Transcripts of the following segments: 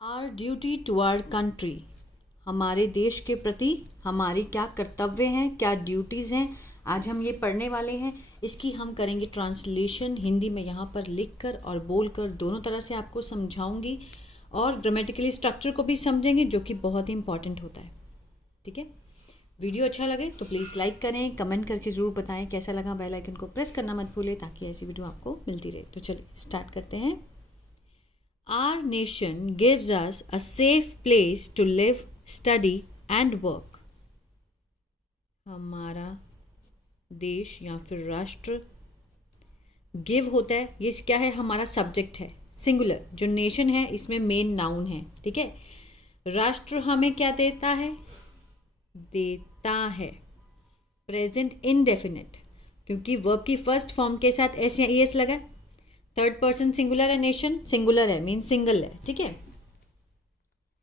Are duty to our country, हमारे देश के प्रति हमारी क्या कर्तव्य हैं, क्या ड्यूटीज़ हैं, आज हम ये पढ़ने वाले हैं। इसकी हम करेंगे ट्रांसलेशन हिंदी में यहाँ पर लिखकर और बोलकर, दोनों तरह से आपको समझाऊंगी और ग्रामेटिकली स्ट्रक्चर को भी समझेंगे, जो कि बहुत ही इंपॉर्टेंट होता है। ठीक है, वीडियो अच्छा लगे तो प्लीज़ लाइक करें, कमेंट करके ज़रूर बताएं कैसा लगा। बेल आइकन को प्रेस करना मत भूलें ताकि ऐसी वीडियो आपको मिलती रहे। तो चलिए स्टार्ट करते हैं। Our nation gives us a safe place to live, study and work. हमारा देश या फिर राष्ट्र, गिव होता है, ये क्या है, हमारा सब्जेक्ट है सिंगुलर। जो नेशन है इसमें मेन नाउन है। ठीक है, राष्ट्र हमें क्या देता है, देता है प्रेजेंट इंडेफिनिट, क्योंकि वर्ब की फर्स्ट फॉर्म के साथ एस या एस लगा। थर्ड पर्सन सिंगुलर है, नेशन सिंगुलर है, मीन सिंगल है। ठीक है,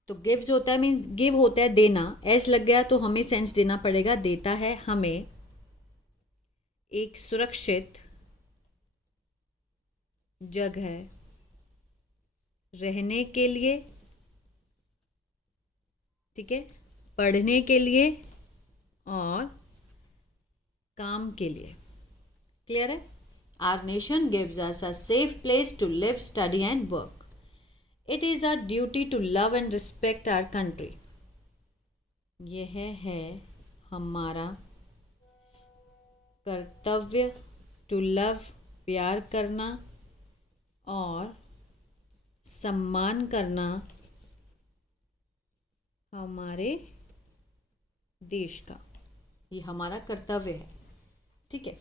तो गिव्स होता है मीन्स गिव होता है देना, एस लग गया तो हमें सेंस देना पड़ेगा, देता है हमें एक सुरक्षित जगह रहने के लिए, ठीक है, पढ़ने के लिए और काम के लिए। क्लियर है? Our nation gives us a safe place to live, study and work. It is our duty to love and respect our country. यह है हमारा कर्तव्य, to love प्यार करना और सम्मान करना हमारे देश का, ये हमारा कर्तव्य है। ठीक है,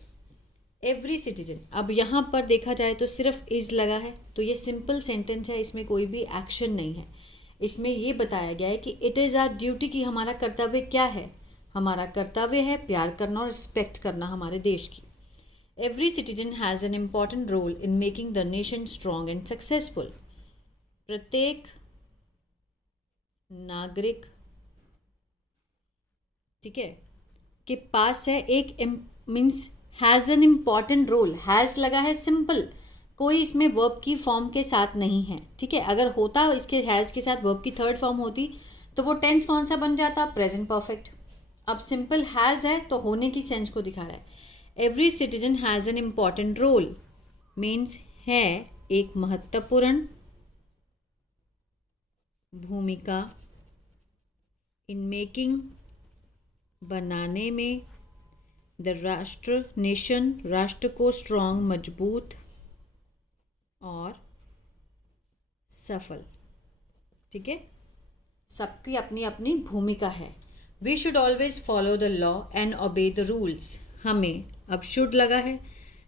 एवरी सिटीजन, अब यहाँ पर देखा जाए तो सिर्फ इज लगा है, तो ये सिंपल सेंटेंस है, इसमें कोई भी एक्शन नहीं है। इसमें ये बताया गया है कि इट इज़ आवर ड्यूटी, कि हमारा कर्तव्य क्या है, हमारा कर्तव्य है प्यार करना और रिस्पेक्ट करना हमारे देश की। Every citizen has an important role in making the nation strong and successful. प्रत्येक नागरिक, ठीक है, के पास है एक means has an important role, has लगा है सिंपल, कोई इसमें वर्ब की फॉर्म के साथ नहीं है। ठीक है, अगर होता इसके हैज़ के साथ वर्ब की थर्ड फॉर्म होती तो वो टेंस कौन सा बन जाता, प्रेजेंट परफेक्ट। अब सिंपल हैज़ है तो होने की सेंस को दिखा रहा है। Every citizen has an important role means है एक महत्वपूर्ण भूमिका, इन मेकिंग बनाने में, द राष्ट्र नेशन राष्ट्र को, स्ट्रॉन्ग मजबूत और सफल। ठीक है, सबकी अपनी अपनी भूमिका है। We should always follow the law and obey the rules. हमें, अब शुड लगा है,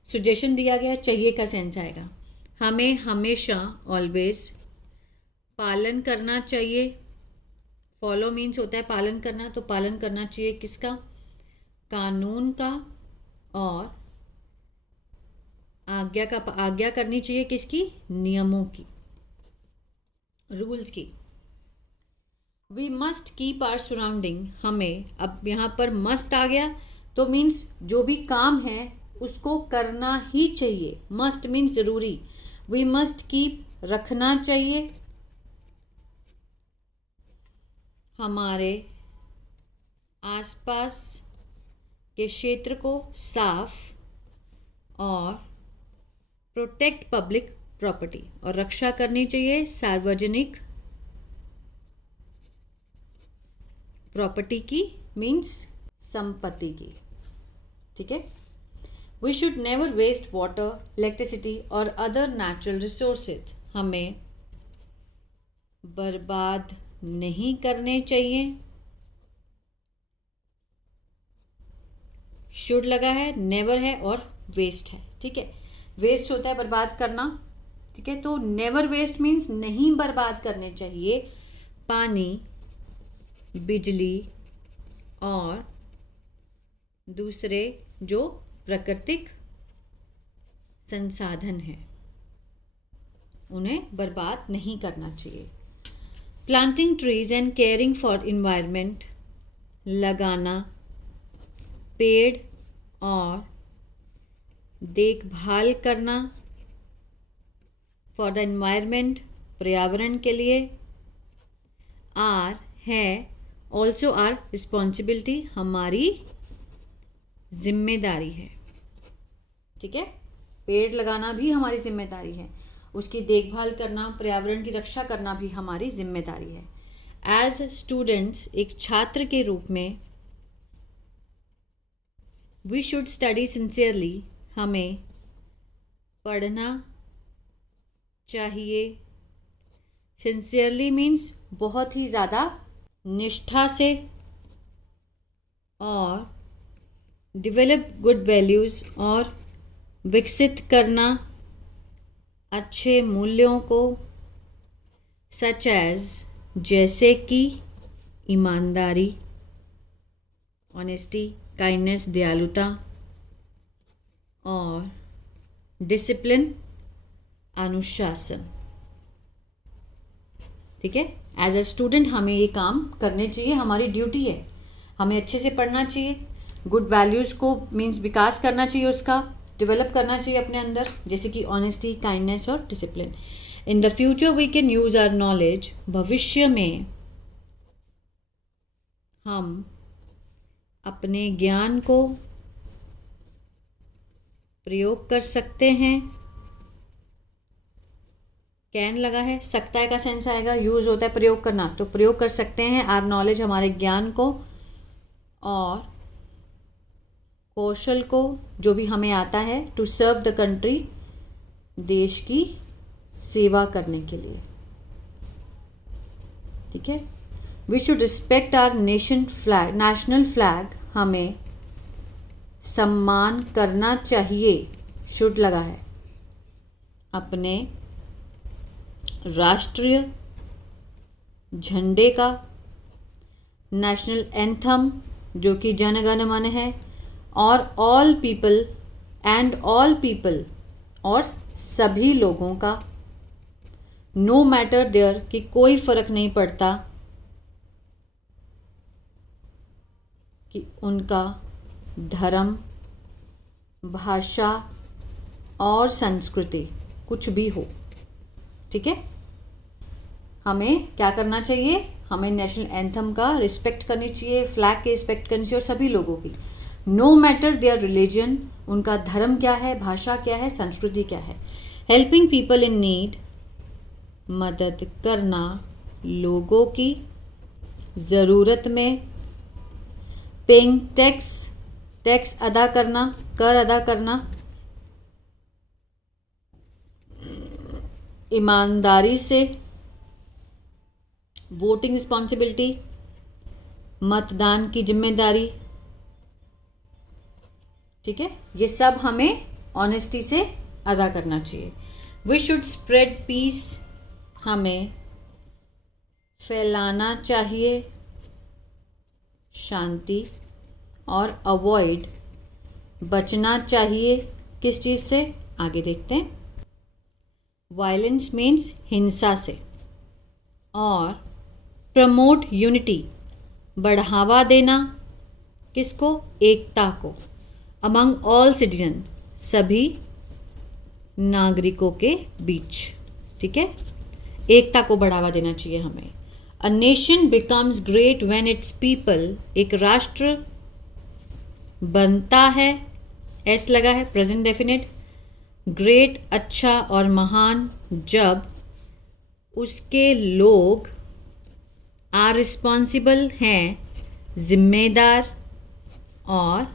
सुजेशन दिया गया, चाहिए का सेंस आएगा, हमें हमेशा ऑलवेज पालन करना चाहिए। फॉलो मीन्स होता है पालन करना, तो पालन करना चाहिए किसका, कानून का, और आज्ञा करनी चाहिए किसकी, नियमों की, रूल्स की। We must keep our surrounding, हमें, अब यहाँ पर मस्ट आ गया तो मीन्स जो भी काम है उसको करना ही चाहिए। मस्ट मीन्स जरूरी, वी मस्ट कीप रखना चाहिए हमारे आसपास के क्षेत्र को साफ, और प्रोटेक्ट पब्लिक प्रॉपर्टी, और रक्षा करनी चाहिए सार्वजनिक प्रॉपर्टी की, मीन्स संपत्ति की। ठीक है, we should never waste water, electricity और अदर नेचुरल रिसोर्सेज, हमें बर्बाद नहीं करने चाहिए। शुड लगा है, नेवर है और वेस्ट है। ठीक है, वेस्ट होता है बर्बाद करना। ठीक है, तो नेवर वेस्ट मीन्स नहीं बर्बाद करने चाहिए पानी, बिजली और दूसरे जो प्राकृतिक संसाधन हैं, उन्हें बर्बाद नहीं करना चाहिए। Planting trees and caring for environment, लगाना पेड़ और देखभाल करना, फॉर द एनवायरनमेंट पर्यावरण के लिए, आर है, ऑल्सो आर रिस्पॉन्सिबिलिटी, हमारी जिम्मेदारी है। ठीक है, पेड़ लगाना भी हमारी जिम्मेदारी है, उसकी देखभाल करना, पर्यावरण की रक्षा करना भी हमारी जिम्मेदारी है। एज स्टूडेंट्स, एक छात्र के रूप में, वी शुड स्टडी सिंसियरली, हमें पढ़ना चाहिए। सिंसियरली मीन्स बहुत ही ज़्यादा निष्ठा से, और डेवलप गुड वैल्यूज़, और विकसित करना अच्छे मूल्यों को, सच एज, जैसे कि ईमानदारी, ऑनेस्टी, काइंडनेस, दयालुता, और डिसिप्लिन, अनुशासन। ठीक है, एज अ स्टूडेंट हमें ये काम करने चाहिए, हमारी ड्यूटी है। हमें अच्छे से पढ़ना चाहिए, गुड वैल्यूज़ को मीन्स विकास करना चाहिए, उसका डेवलप करना चाहिए अपने अंदर, जैसे कि ऑनेस्टी, काइंडनेस और discipline. In the future we can use our knowledge, भविष्य में हम अपने ज्ञान को प्रयोग कर सकते हैं। कैन लगा है, सकता है का सेंस आएगा, यूज़ होता है प्रयोग करना, तो प्रयोग कर सकते हैं आर नॉलेज, हमारे ज्ञान को और कौशल को, जो भी हमें आता है, टू सर्व द कंट्री, देश की सेवा करने के लिए। ठीक है, we should respect our national flag, हमें सम्मान करना चाहिए, शुड लगा है, अपने राष्ट्रीय झंडे का, नेशनल एंथम जो कि जन गण मन है, और all people and all people, और सभी लोगों का, नो मैटर देयर, कि कोई फर्क नहीं पड़ता कि उनका धर्म, भाषा और संस्कृति कुछ भी हो। ठीक है, हमें क्या करना चाहिए, हमें नेशनल एंथम का रिस्पेक्ट करनी चाहिए, फ्लैग की रिस्पेक्ट करनी चाहिए, और सभी लोगों की, नो मैटर देयर रिलीजन, उनका धर्म क्या है, भाषा क्या है, संस्कृति क्या है। हेल्पिंग पीपल इन नीड, मदद करना लोगों की ज़रूरत में। पेइंग टैक्स, टैक्स अदा करना, कर अदा करना। ईमानदारी से, वोटिंग रिस्पॉन्सिबिलिटी, मतदान की जिम्मेदारी। ठीक है, ये सब हमें ऑनेस्टी से अदा करना चाहिए। वी शुड स्प्रेड पीस, हमें फैलाना चाहिए शांति, और अवॉइड, बचना चाहिए किस चीज़ से, आगे देखते हैं। वायलेंस मीन्स हिंसा से, और प्रमोट यूनिटी, बढ़ावा देना किसको, एकता को, अमंग ऑल सिटीजन, सभी नागरिकों के बीच। ठीक है, एकता को बढ़ावा देना चाहिए हमें। A nation becomes great when it's people, एक राष्ट्र बनता है, एस लगा है, प्रेजेंट डेफिनेट, ग्रेट अच्छा और महान, जब उसके लोग आर रिस्पॉन्सिबल हैं, जिम्मेदार और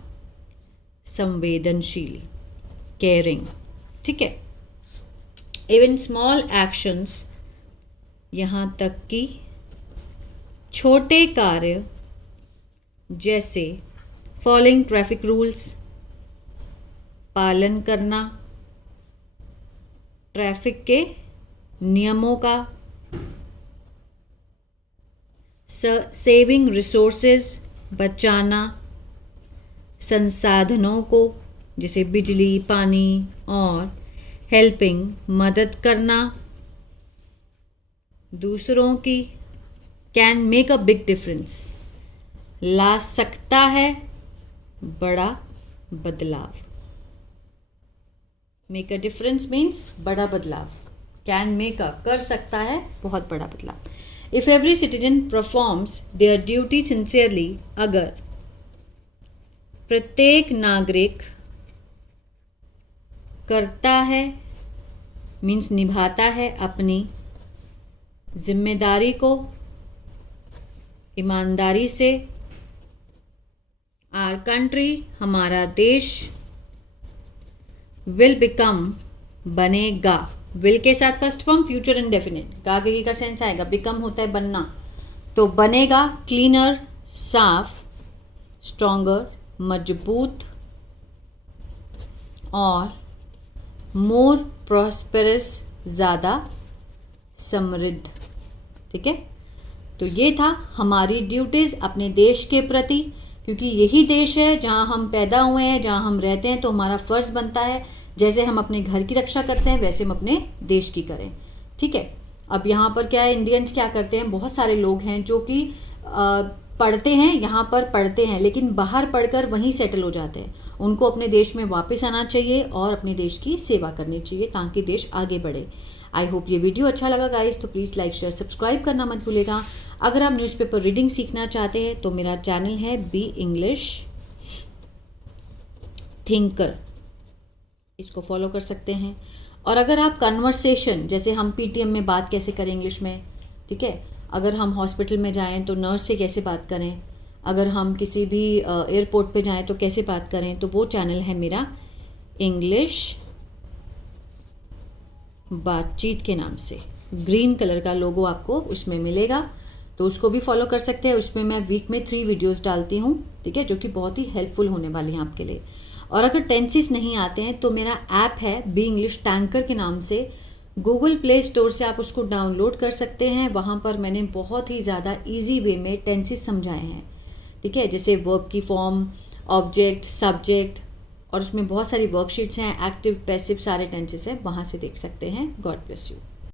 संवेदनशील, केयरिंग। ठीक है, इवन स्मॉल एक्शंस, यहाँ तक कि छोटे कार्य, जैसे फॉलोइंग ट्रैफिक रूल्स, पालन करना ट्रैफिक के नियमों का, सेविंग रिसोर्सेज, बचाना संसाधनों को, जैसे बिजली, पानी, और हेल्पिंग, मदद करना दूसरों की, can make a big difference, ला सकता है बड़ा बदलाव। मेक अ डिफरेंस मीन्स बड़ा बदलाव, कैन मेक अ, कर सकता है बहुत बड़ा बदलाव। If every citizen performs there duty sincerely, अगर प्रत्येक नागरिक करता है मीन्स निभाता है अपनी जिम्मेदारी को ईमानदारी से, आवर कंट्री हमारा देश विल बिकम बनेगा, विल के साथ फर्स्ट फॉर्म फ्यूचर इंडेफिनिट, गागे का सेंस आएगा, बिकम होता है बनना, तो बनेगा क्लीनर साफ, स्ट्रॉन्गर मजबूत, और मोर प्रॉस्पेरस ज़्यादा समृद्ध। ठीक है, तो ये था हमारी ड्यूटीज़ अपने देश के प्रति, क्योंकि यही देश है जहाँ हम पैदा हुए हैं, जहाँ हम रहते हैं, तो हमारा फ़र्ज़ बनता है जैसे हम अपने घर की रक्षा करते हैं वैसे हम अपने देश की करें। ठीक है, अब यहाँ पर क्या है, इंडियंस क्या करते हैं, बहुत सारे लोग हैं जो कि पढ़ते हैं, यहाँ पर पढ़ते हैं लेकिन बाहर पढ़कर वहीं सेटल हो जाते हैं। उनको अपने देश में वापस आना चाहिए और अपने देश की सेवा करनी चाहिए ताकि देश आगे बढ़े। आई होप ये वीडियो अच्छा लगा गाइस, तो प्लीज़ लाइक शेयर सब्सक्राइब करना मत भूलेगा। अगर आप न्यूज़पेपर रीडिंग सीखना चाहते हैं तो मेरा चैनल है बी इंग्लिश थिंकर, इसको फॉलो कर सकते हैं। और अगर आप कन्वर्सेशन, जैसे हम पीटीएम में बात कैसे करें इंग्लिश में, ठीक है, अगर हम हॉस्पिटल में जाएं तो नर्स से कैसे बात करें, अगर हम किसी भी एयरपोर्ट पे जाएं तो कैसे बात करें, तो वो चैनल है मेरा इंग्लिश बातचीत के नाम से। ग्रीन कलर का लोगो आपको उसमें मिलेगा, तो उसको भी फॉलो कर सकते हैं। उसमें मैं वीक में 3 वीडियोस डालती हूँ, ठीक है, जो कि बहुत ही हेल्पफुल होने वाली हैं आपके लिए। और अगर टेंसेस नहीं आते हैं तो मेरा ऐप है बी इंग्लिश टैंकर के नाम से, गूगल प्ले स्टोर से आप उसको डाउनलोड कर सकते हैं। वहाँ पर मैंने बहुत ही ज़्यादा ईजी वे में टेंसेस समझाए हैं, ठीक है, जैसे वर्ब की फॉर्म, ऑब्जेक्ट, सब्जेक्ट, और उसमें बहुत सारी वर्कशीट्स हैं, एक्टिव पैसिव सारे टेंसेस हैं, वहाँ से देख सकते हैं। God bless you.